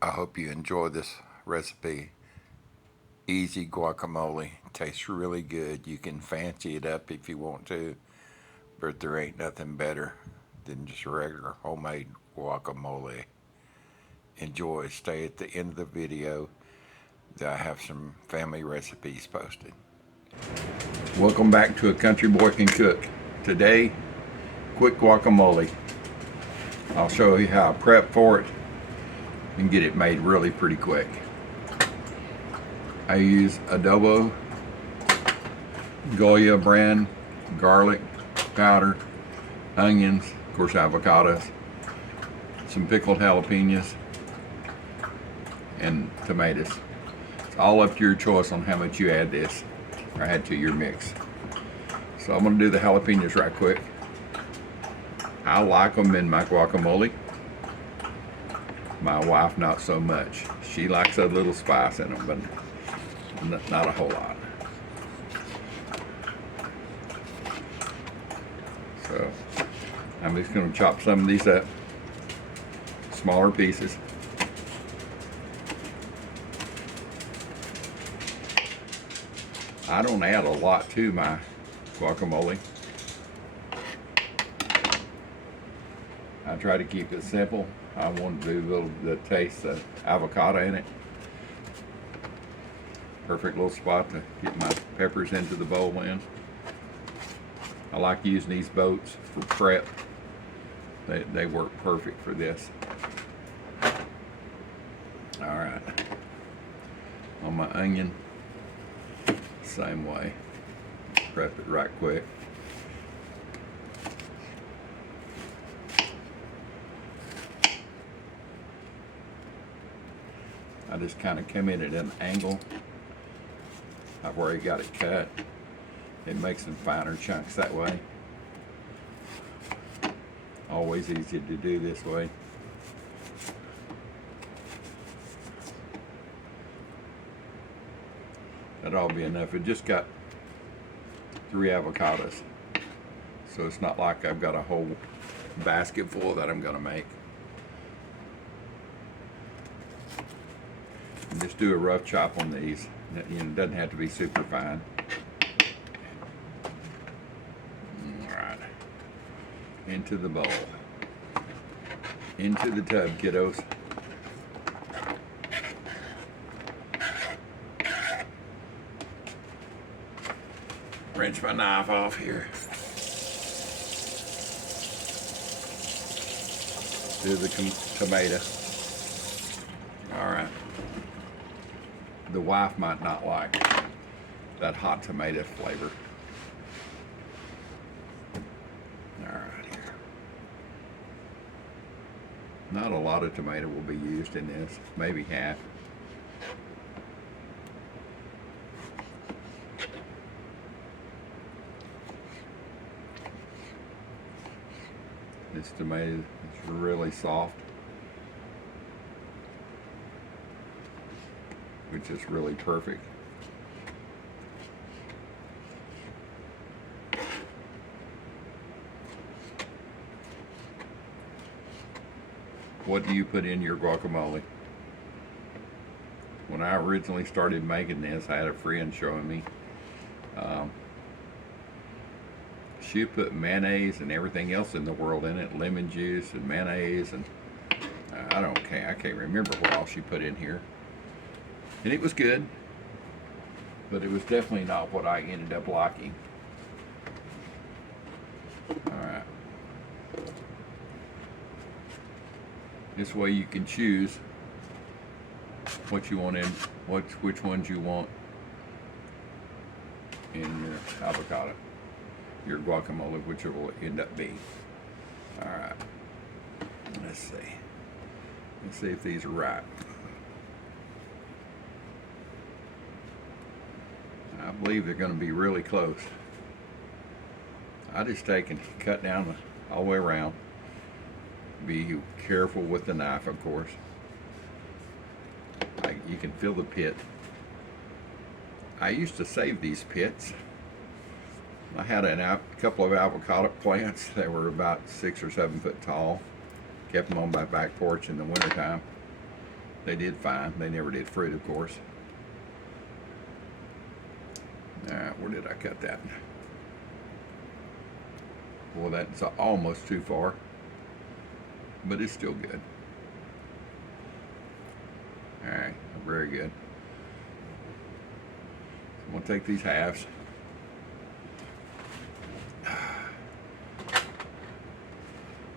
I hope you enjoy this recipe. Easy guacamole. Tastes really good. You can fancy it up if you want to, but there ain't nothing better than just regular homemade guacamole. Enjoy. Stay at the end of the video. I have some family recipes posted. Welcome back to A Country Boy Can Cook. Today, quick guacamole. I'll show you how I prep for it and get it made really pretty quick. I use adobo, Goya brand, garlic powder, onions, of course avocados, some pickled jalapenos, and tomatoes. It's all up to your choice on how much you add this or add to your mix. So I'm going to do the jalapenos right quick. I like them in my guacamole. My wife not so much. She likes a little spice in them, but not a whole lot. So I'm just going to chop some of these up, smaller pieces. I don't add a lot to my guacamole. I try to keep it simple. I want to do the taste of avocado in it. Perfect little spot to get my peppers into the bowl in. I like using these boats for prep. They work perfect for this. Alright. On my onion, same way. Prep it right quick. I just kind of come in at an angle. I've already got it cut. It makes some finer chunks that way. Always easy to do this way. That'll all be enough. It just got 3 avocados. So it's not like I've got a whole basket full that I'm gonna make. And just do a rough chop on these. It doesn't have to be super fine. Alright. Into the bowl. Into the tub, kiddos. Wrench my knife off here. Do the tomato. Alright. The wife might not like that hot tomato flavor. Alright here. Not a lot of tomato will be used in this, maybe half. This tomato is really soft, which is really perfect. What do you put in your guacamole? When I originally started making this, I had a friend showing me. She put mayonnaise and everything else in the world in it, lemon juice and mayonnaise, and I can't remember what all she put in here. And it was good, but it was definitely not what I ended up liking. Alright. This way you can choose what you want in, which ones you want in your avocado, your guacamole, which it will end up being. Alright. Let's see. Let's see if these are right. I believe they're going to be really close. I just take and cut down all the way around. Be careful with the knife, of course. You can feel the pit. I used to save these pits. I had a couple of avocado plants that were about 6 or 7 foot tall. Kept them on my back porch in the wintertime. They did fine. They never did fruit, of course. All right, where did I cut that? Well, that's almost too far, but it's still good. All right, very good. I'm gonna take these halves.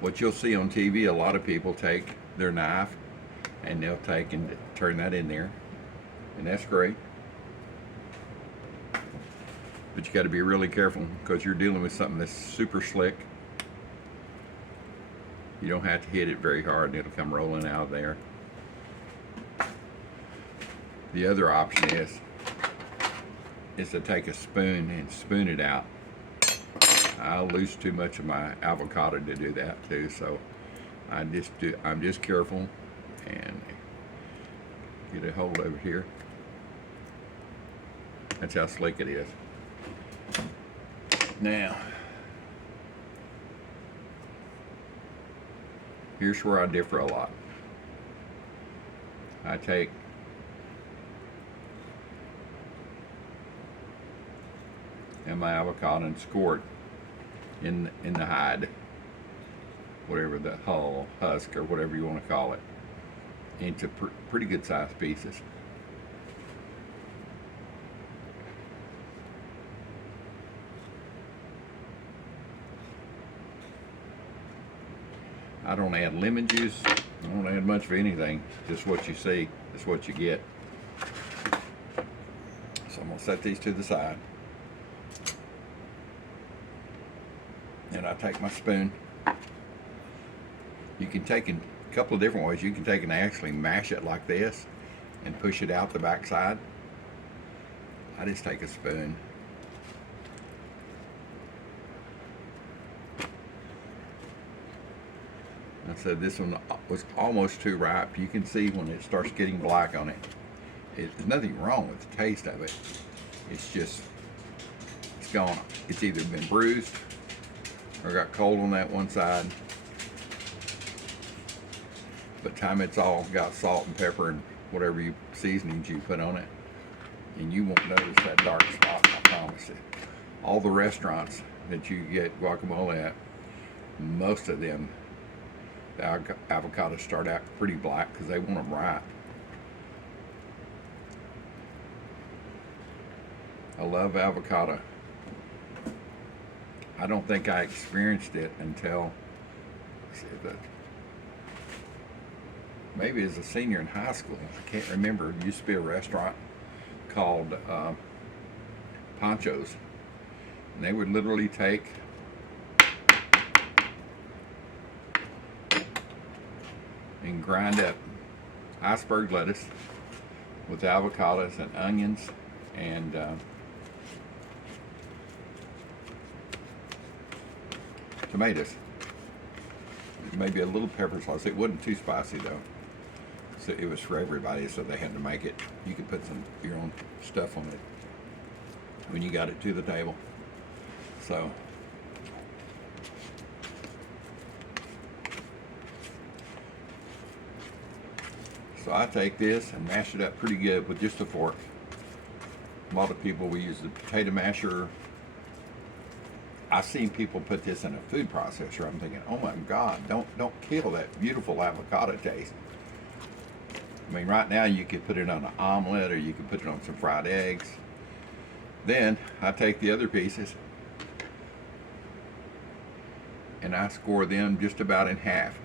What you'll see on TV, a lot of people take their knife and they'll take and turn that in there, and that's great. But you got to be really careful because you're dealing with something that's super slick. You don't have to hit it very hard and it'll come rolling out of there. The other option is to take a spoon and spoon it out. I'll lose too much of my avocado to do that too, so I'm just careful and get a hold over here. That's how slick it is. Now, here's where I differ a lot. I take my avocado and score it in the hide, whatever the husk or whatever you want to call it, into pretty good sized pieces. I don't add lemon juice. I don't add much of anything. Just what you see is what you get. So I'm gonna set these to the side. And I take my spoon. You can take it a couple of different ways. You can take and actually mash it like this and push it out the back side. I just take a spoon. I said this one was almost too ripe. You can see when it starts getting black on it. There's nothing wrong with the taste of it. It's just, it's gone. It's either been bruised or got cold on that one side. By the time it's all got salt and pepper and whatever seasonings you put on it, and you won't notice that dark spot, I promise you. All the restaurants that you get guacamole at, most of them, the avocados start out pretty black because they want them ripe. I love avocado. I don't think I experienced it until, maybe as a senior in high school. I can't remember. It used to be a restaurant called Poncho's, and they would literally take and grind up iceberg lettuce with avocados and onions and tomatoes. Maybe a little pepper sauce. It wasn't too spicy though. So it was for everybody, so they had to make it. You could put some your own stuff on it when you got it to the table. So I take this and mash it up pretty good with just a fork. A lot of people will use the potato masher. I've seen people put this in a food processor. I'm thinking, oh my God, don't kill that beautiful avocado taste. I mean, right now you could put it on an omelet or you could put it on some fried eggs. Then I take the other pieces and I score them just about in half.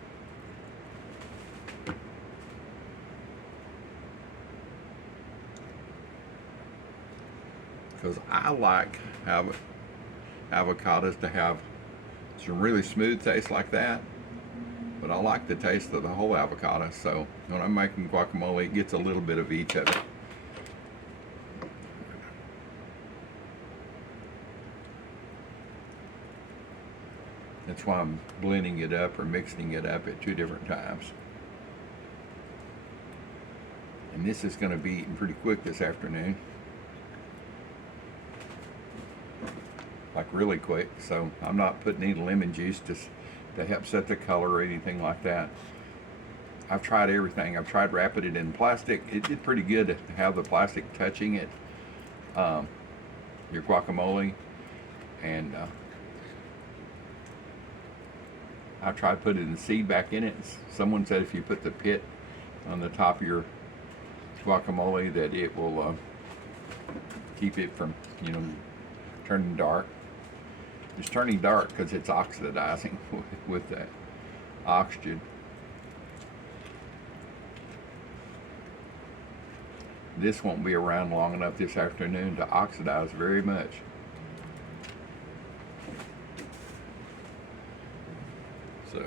Because I like avocados to have some really smooth taste like that, but I like the taste of the whole avocado, so when I'm making guacamole it gets a little bit of each of it. That's why I'm blending it up or mixing it up at 2 different times. And this is going to be eaten pretty quick this afternoon. Like really quick, so I'm not putting any lemon juice to help set the color or anything like that. I've tried everything. I've tried wrapping it in plastic. It did pretty good to have the plastic touching it, your guacamole, and I tried putting the seed back in it. Someone said if you put the pit on the top of your guacamole that it will keep it from, turning dark. It's turning dark because it's oxidizing with that oxygen. This won't be around long enough this afternoon to oxidize very much. So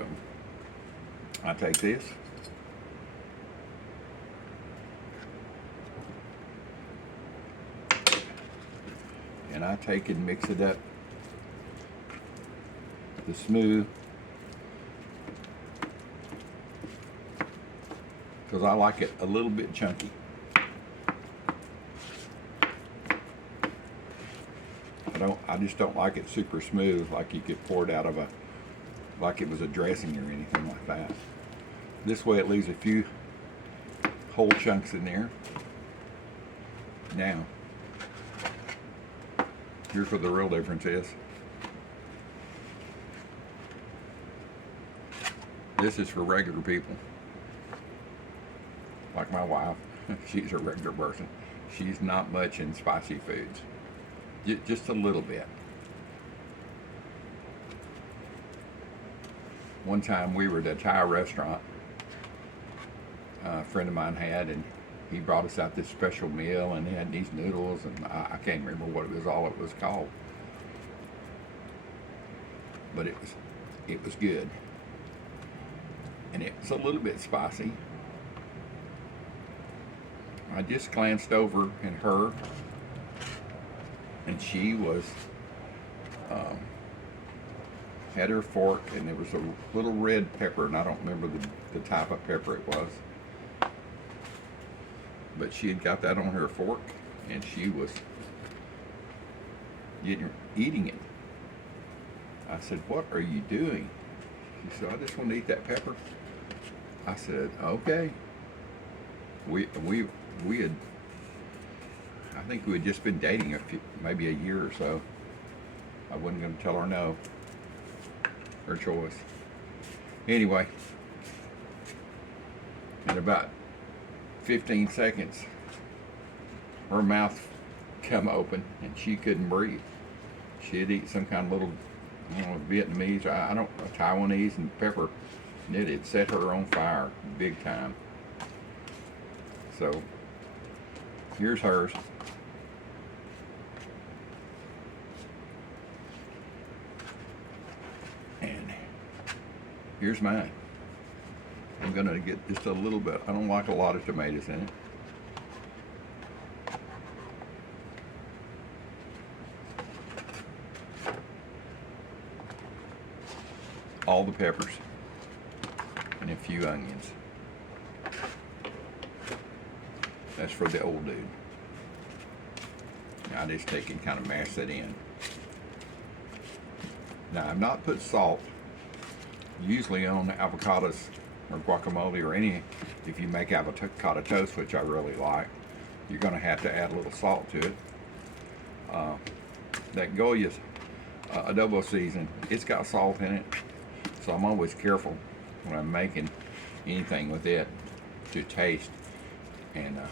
I take this, and I take and mix it up the smooth, because I like it a little bit chunky. I just don't like it super smooth, like you could pour it out of like it was a dressing or anything like that. This way it leaves a few whole chunks in there. Now, here's where the real difference is. This is for regular people. Like my wife, she's a regular person. She's not much in spicy foods. Just a little bit. One time we were at a Thai restaurant a friend of mine had, and he brought us out this special meal, and they had these noodles, and I can't remember what it was called, but it was good, and it was a little bit spicy. I just glanced over at her, and she was had her fork, and there was a little red pepper, and I don't remember the type of pepper it was, but she had got that on her fork, and she was eating it. I said, "What are you doing?" She said, "I just want to eat that pepper." I said, "Okay." We had, I think we had just been dating maybe a year or so. I wasn't going to tell her no. Her choice. Anyway, in about 15 seconds, her mouth come open and she couldn't breathe. She had eaten some kind of little, Vietnamese, Taiwanese and pepper, and it had set her on fire big time. So, here's hers. And here's mine. I'm going to get just a little bit. I don't like a lot of tomatoes in it. All the peppers and a few onions. That's for the old dude. Now I just take and kind of mash that in. Now I've not put salt. Usually on avocados or guacamole or if you make avocado toast, which I really like, you're going to have to add a little salt to it. That Goya's adobo season, it's got salt in it, so I'm always careful when I'm making anything with it to taste. And I'm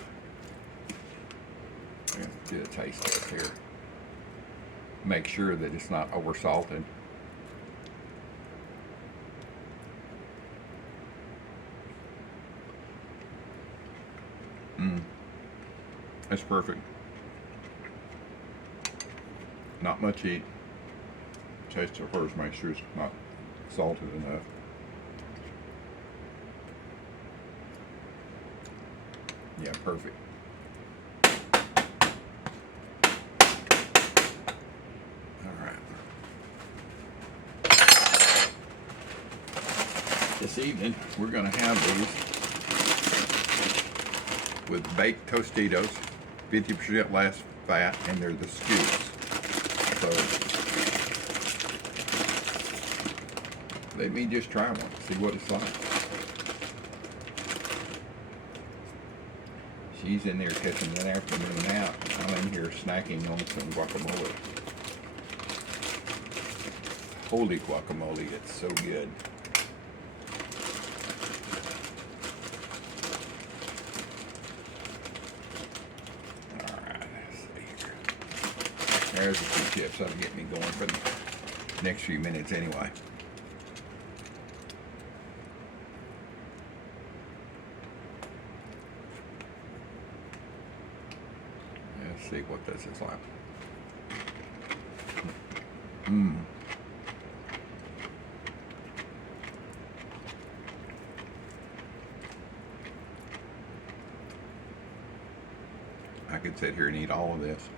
going to do a taste test here. Make sure that it's not over salted. That's perfect. Not much heat. Taste of hers, make sure it's not salted enough. Yeah, perfect. All right. This evening, we're going to have these with baked Tostitos, 50% less fat, and they're the scoops. So let me just try one, see what it's like. She's in there taking that afternoon nap. I'm in here snacking on some guacamole. Holy guacamole, it's so good. Alright, let's see here. There's a few chips that'll get me going for the next few minutes anyway. Let's see what this is like. I could sit here and eat all of this.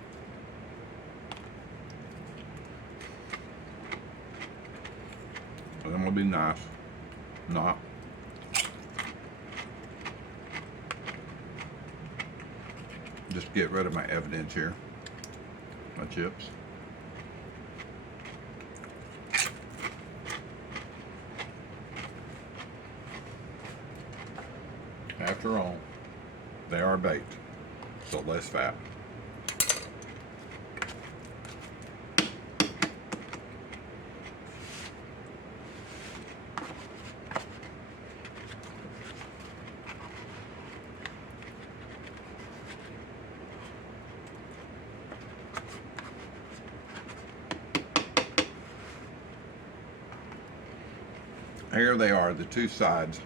But I'm gonna be nice. Not. Just get rid of my evidence here. My chips. After all, they are baked, so less fat. Here they are, the two sides,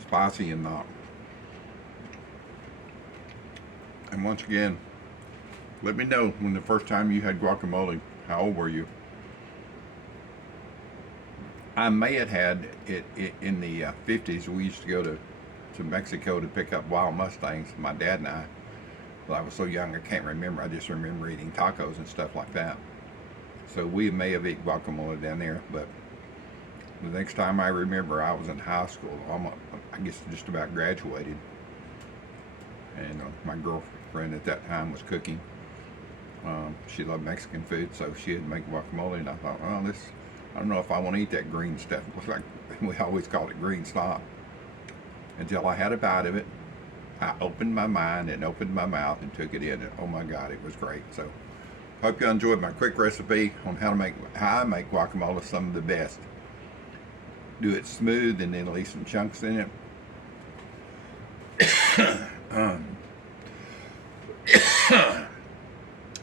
spicy and not. And once again, let me know when the first time you had guacamole. How old were you? I may have had it in the 50s. We used to go to Mexico to pick up wild mustangs, my dad and I. But I was so young I can't remember. I just remember eating tacos and stuff like that. So we may have eaten guacamole down there, but the next time I remember, I was in high school. I guess just about graduated. And my girlfriend at that time was cooking. She loved Mexican food, so she had to make guacamole. And I thought, oh, I don't know if I want to eat that green stuff. It looks like we always called it green slop. Until I had a bite of it, I opened my mind and opened my mouth and took it in. And oh my God, it was great. So, hope you enjoyed my quick recipe on how I make guacamole, some of the best. Do it smooth and then leave some chunks in it.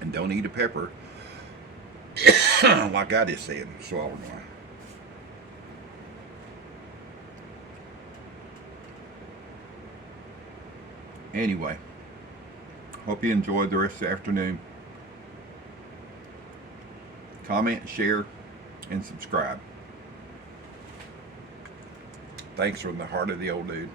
And don't eat a pepper like I just said. Swallow one. Anyway, hope you enjoyed the rest of the afternoon. Comment, share, and subscribe. Thanks from the heart of the old dude.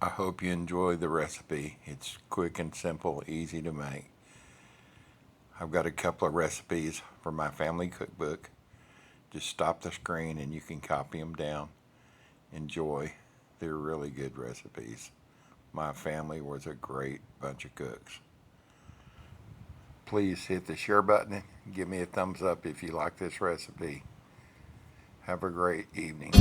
I hope you enjoy the recipe. It's quick and simple, easy to make. I've got a couple of recipes for my family cookbook. Just stop the screen and you can copy them down. Enjoy. They're really good recipes. My family was a great bunch of cooks. Please hit the share button and give me a thumbs up if you like this recipe. Have a great evening.